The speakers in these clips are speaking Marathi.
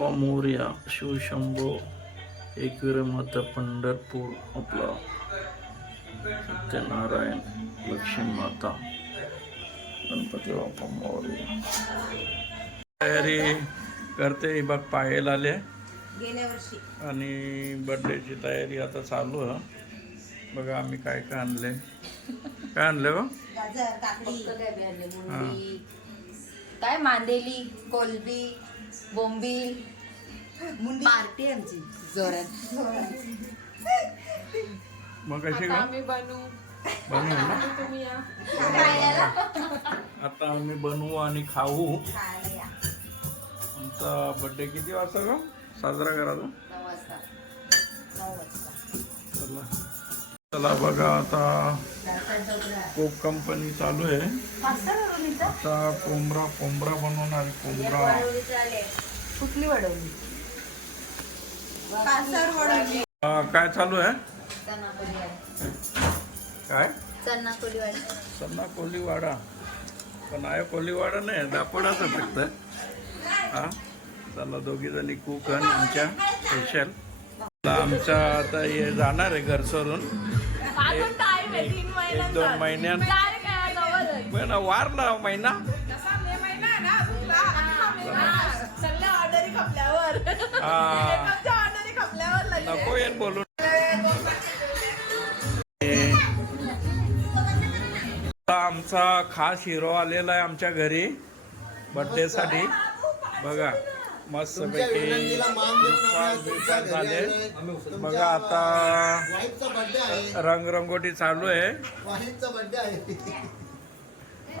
मोर्या शिवशंभो एकविरा माता पंढरपूर आपला सत्यनारायण लक्ष्मी माता गणपती बाप्पा मोर्या. तयारी करते ही बघ पायल आले. गेल्या वर्षी. आणि बर्थडेची तयारी आता चालू आहे. बघा आम्ही काय काय आणले. काय आणले हो. काय मांदेली कोलबी. बोंबील मुंडी. पार्टी आमची. जोरात. मग कशी का? आम्ही बनवू बनवू ना? तुम्ही या. आता आम्ही बनवू आणि खाऊ. आमचा बर्थडे किती वाजता का साजरा करायचा नऊ वाजता. नऊ वाजता. चला. चला बघा आता कोक कंपनी चालू आहे. आता कोंबडा कोंबडा बनवणार कोंबडा. कुठली वाढवली वडवली. काय चालू आहे? काय? सन्ना कोलीवाडा पण आहे कोलीवाडा नाही दापोडाच फक्त. हा? चला दोघी जणी कुक आणि आमच्या स्पेशल आमच्या आता हे जाणार आहे घर सोडून अजून टाइम आहे तीन एक दोन महिन्यात. काय महिना. तसा मे महिना आहे ना अजून हा महिना. सगळ्या ऑर्डरी खपल्यावर. हा. मेकअपच्या ऑर्डरी खपल्यावर लगेच. नको येईन बोलून आता आमचा खास हिरो आलेला आहे आमच्या घरी. बर्थडे साठी. बघा. मस्त पैकी झाले. बघा आता वाईफचा बर्थडे आहे. रंगरंगोटी चालू आहे. वाईफचा बर्थडे आहे.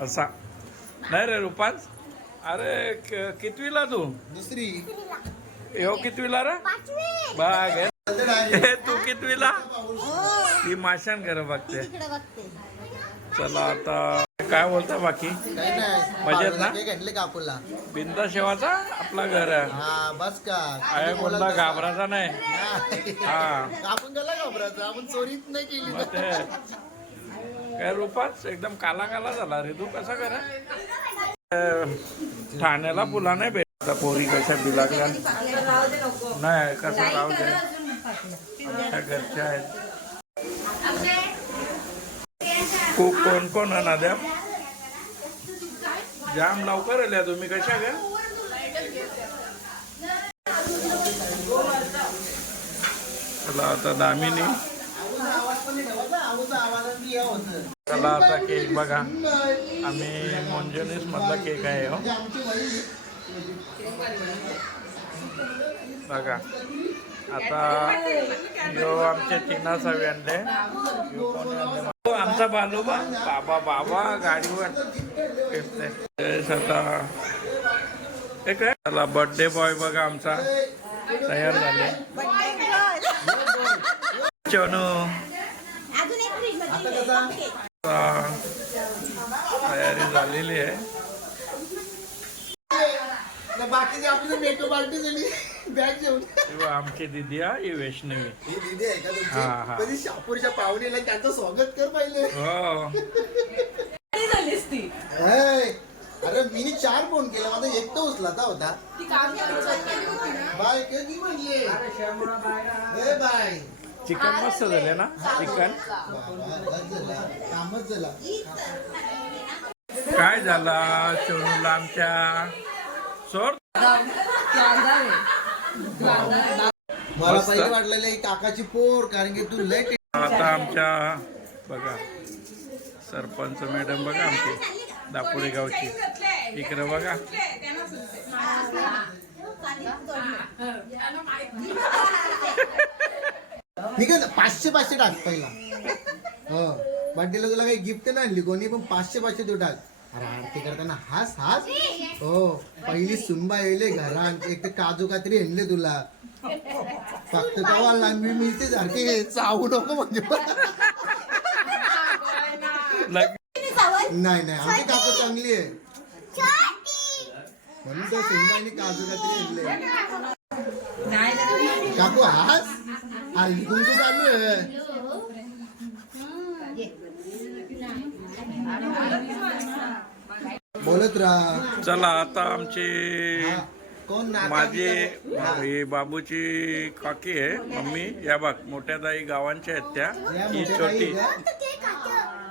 असा. नाही रे रुपांश अरे कितवीला तू? दुसरी. हो कितवीला रे? बघ हे. बर्थडे आहे. हे तू कितवीला? ती माशान घर बघते. चला आता. काय बोलता बाकी? काही नाही. मजेत ना? घेतले कापूला. बिंदा शेवाचा आपला घर. आहे हा बस का? कोणता घाबराचा नाही. नाही. हा. आपण गेला घाबरायचं. आपण चोरीच नाही केली. मग ते. काय रूपाच एकदम काला काला झाला रे. तू कसा करा ठाण्याला पुला नाही भेट आता पोरी कशा बिलागल्या नाही कसं राहू दे आमच्या घरच्या आहेत. खूप कोण कोण आहे द्या? जाम लवकर आल्या तुम्ही कशा का चला आता दामिनी. चला आता केक बघा. आम्ही मोंजनीस मधला केक आहे हो. बघा. आता यो आमच्या तीना आणले यो कोणी आणले? आमचा बालोबा बाबा बाबा गाडीवर. आता एक आहे. चला बर्थडे बॉय बघा आमचा. तयार झाले. चनू. तयारी झालेली आहे. बाकीची आपली मेकअप पार्टी झाली बॅग घेऊन. आमची दिदी हा ही वैष्णवी. ही दिदी आहे का हा, हा. तुमची कधी शापूरच्या पाहुणीला त्यांचं स्वागत कर पाहिले. हो. झालीस ती. अरे मी चार फोन केला माझा एक तर उचलाचा होता. ती काम करायची बाय कधी म्हणले? ए बाय. चिकन मस्त झाले ना चिकन? बाबा, बस झाला. कामच झाला. काय झाला सोनूला आमच्या? सोड मला. पहिले वाटलेलं ही काकाची पोर कारण की तू लय आता आमच्या बघा सरपंच मॅडम बघा आमची दापोडे गावची. इकडे बघा. ठीक आहे ना पाचशे पाचशे टाक पहिला. हो. बर्थडेला तुला काही गिफ्ट नाही आणली कोणी पण पाचशे पाचशे तू टाक. अरे आरती करताना हास हास. हो पहिली सुनबा येले घरात. एक काजू कात्री आणले तुला. फक्त तवा लांबी मिळते सारखे चावू नको म्हणजे. नाही नाही आमची काकू चांगली आहे. म्हणून तर सुनबाईने काजू कात्री आणले. काकू हास हल्ली तुमचं चालू आहे. बोलत राहा. चला आता आमची. कोण माझी हा. बाबूची काकी आहे मम्मी. या बघ मोठ्या ताई गावांच्या आहेत त्या. ही छोटी.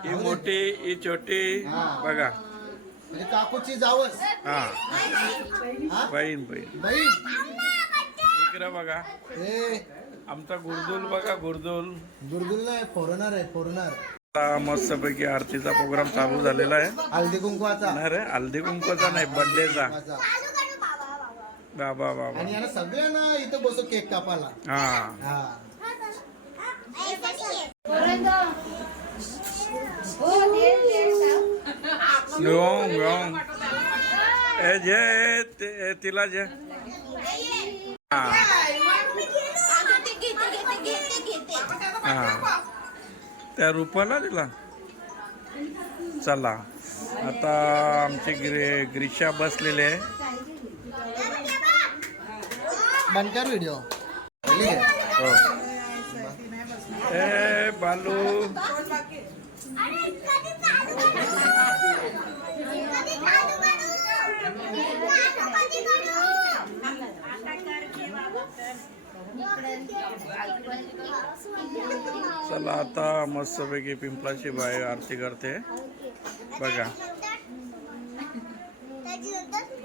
ही मोठी ही छोटी. बघा. म्हणजे काकूची जावस. हा. बहीण बहीण. इकडे बघा. आमचा गुरदुल बघा गुरदुल. दुर्दुल नाही फोरनर आहे फोरनर. आता मस्तपैकी आरतीचा प्रोग्राम चालू झालेला आहे. हल्दी कुंकवाचा. नाही रे हल्दी कुंकूचा नाही बर्थडेचा माझा. बाबा बाबा आणि यांना सगळ्यांना इथं बसू केक कापायला. हा. हा. घेऊन घेऊन ए जे ते- तिला जे. हा. हा. त्या रूपाला दिला. चला. आता आमचे ग्रे ग्रीषा बसलेले आहे. बनकर व्हिडिओ हो. ए बालू. चला आता मस्तपैकी पिंपळाची बाई आरती करते. बघा.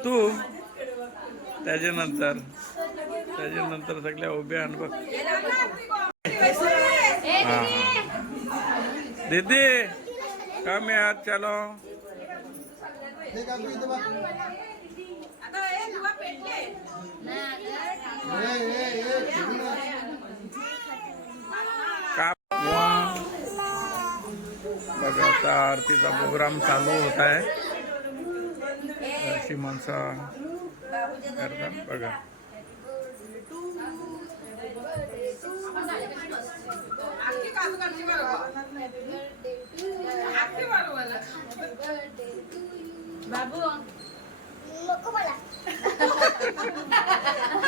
तू? त्याच्यानंतर. त्याच्यानंतर सगळ्या उभ्या आण बघ. हा. दीदी कम यार चलो. हे काकू इथं बघ. आता हे दुवा पेटले बघा आता आरतीचा प्रोग्राम चालू होत आहे. अशी माणसं करतात. बघा. बाबू. नको मला.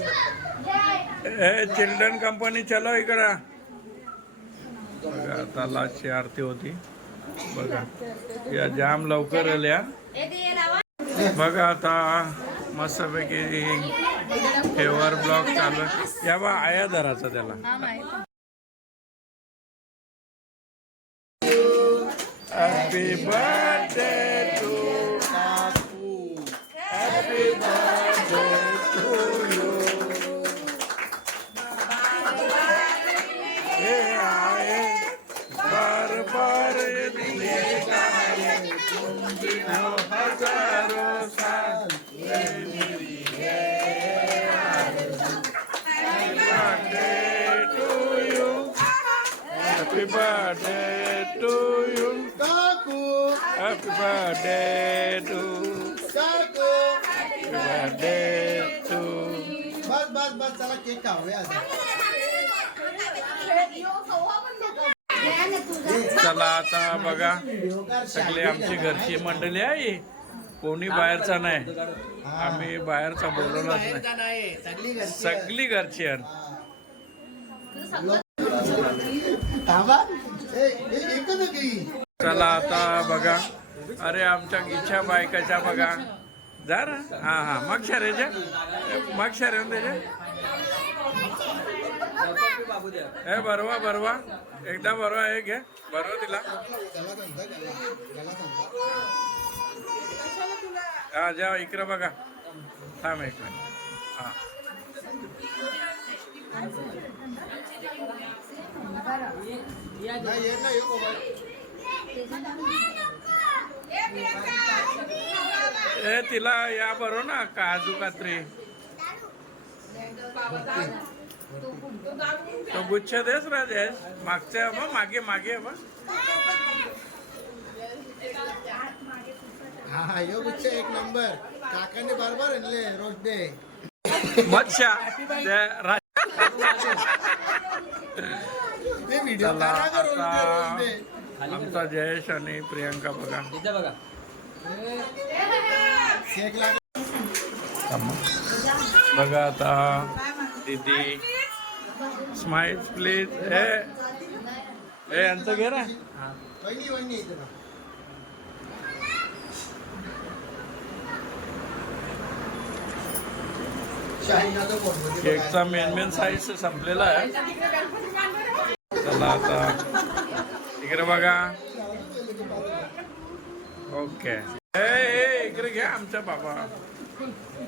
ए चिल्ड्रन कंपनी चलो इकडं. बघा आता लास्टची आरती होती. बघा या जाम लवकर आल्या. बघा आता मस्तपैकी फेवर ब्लॉक चालू या बा आया धराचा त्याला. Happy birth birthday to you. Happy birthday to Happy birthday to बस बस बस चला केक खाऊया चला आता बघा सगळे आमची. घरची मंडळी आहे कोणी बाहेरचा नाही. आम्ही बाहेरचा बोलवलाच नाही सगळी घरची आहे. चला आता बघा. अरे आमच्या इच्छा बायकाच्या बघा. जा ना हा हा. मग शरेच्या मग शारे त्याच्या ए बरवा बरवा एकदा बरवा हे घे. बरवा तिला. हा जा इकडे बघा. थांब एक मिनिट. हा नाही येत नाही येत मोबाईल. ए तिला या बरो ना काजू कात्री. तो गुच्छ देस राजेश मागच्या मग मागे मागे मग हा यो गुच्छ एक नंबर. काकाने बरोबर आणले रोज डे. मच्छा व्हिडिओ चला आता आमचा जयेश आणि प्रियंका बघा. शेक लाग बघा आता दीदी. स्माइल प्लीज ए ए यांचं घे ना. इथे केकचा मेन मेन साईज संपलेला आहे. चला आता. इकडे बघा. ओके. इकडे घ्या आमच्या बाबा.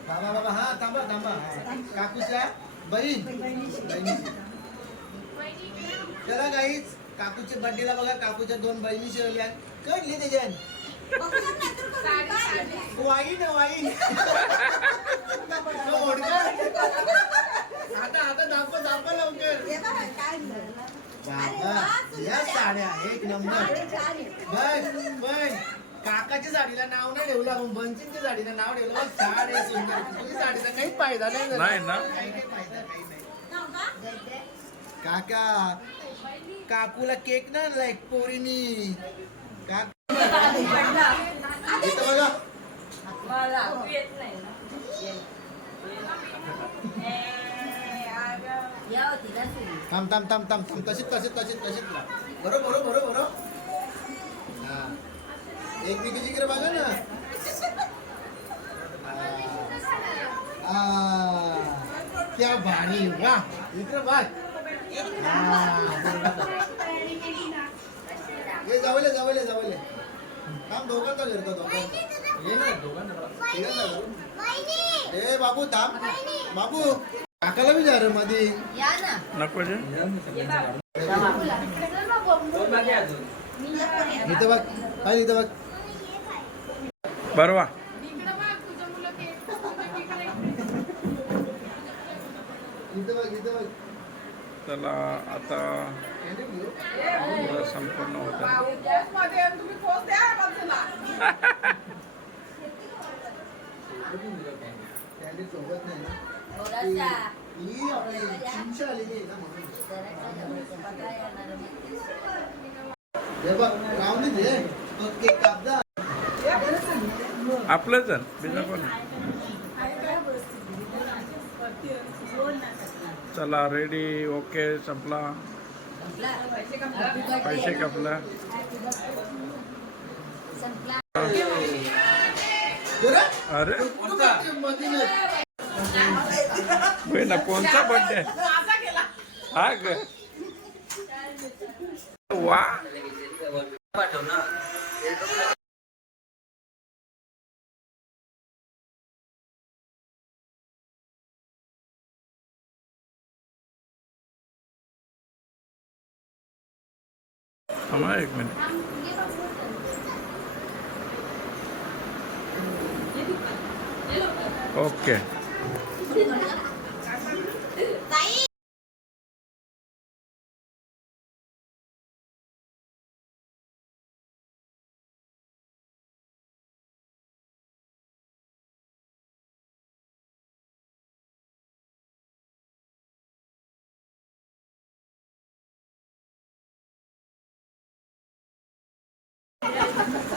बाबा बाबा हा थांबा थांबा काकूच्या बहीण चला गाईच काकूच्या बर्थडेला बघा. काकूच्या दोन बहिणी शिवल्या कळली त्याच्यान वाईन वाईन. आता आता दाखव दाखव लवकर. बाबा या साड्या एक नंबर. काकाच्या साडीला नाव नाही ठेवलं आपण बंचीच्या साडीला नाव ठेवलं. बघ साडी सुंदर. तुझ्या साडीचा काही फायदा नाही झाला. नाही ना. काही काही फायदा काही नाही. काका काकूला केक ना आणलाय पोरीनी. काक इथं बघा. या. होती ना सुरी. थांब थांब थांब थांब. थांब तशीच तशीच तशीच तशीच. बरो बरो बरो बरो हा. एकमेकीची इकडे बघा ना. आ, क्या भारी. वा. इकडे बघ. हा, जावले जावले जावले थांब दोघांचा घर का दोघांचा. ये ना दोघांना. ए बाबू थांब. बाबू. काकाला बी जा रे ना. नको जे. इथं बघ. काय इथं बघ. बरवा इथं बघ इथं बघ. चला आता संपूर्ण होत. ही आपली चिंच आलेली आहे ना म्हणून जरासा बघा येणार नाही. हे बघ राहून दे तो केक कापदा आपलंच आहे बिजा कोण चला रेडी ओके संपला? पैसे कपला संपला अरे. होय ना कोणचा बर्थडे हा ग. वा. थांबा एक मिनिट ओके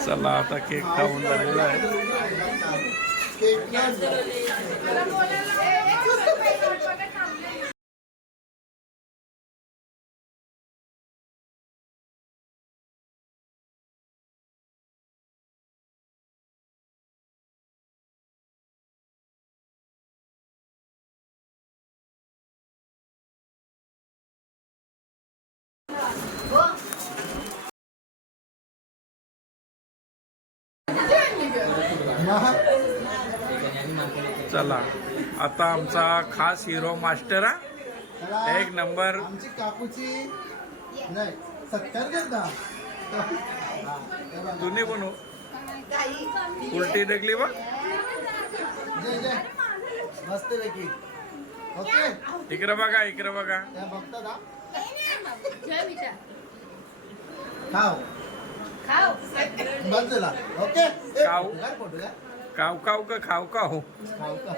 चला आता केक खाऊन झालेला आहे. केक चला. आता आमचा खास हिरो मास्टर हा. एक नंबर आमची काकूची नाही सत्तर करता बघा. दोन्ही बनू उलटी डगली बा जय जय. मस्त पैकी. ओके. इकडे बघा इकडे बघा. बघतात हा खाव. खाऊ बाजूला ओके. खाऊ. 考狗个考狗，考 ke.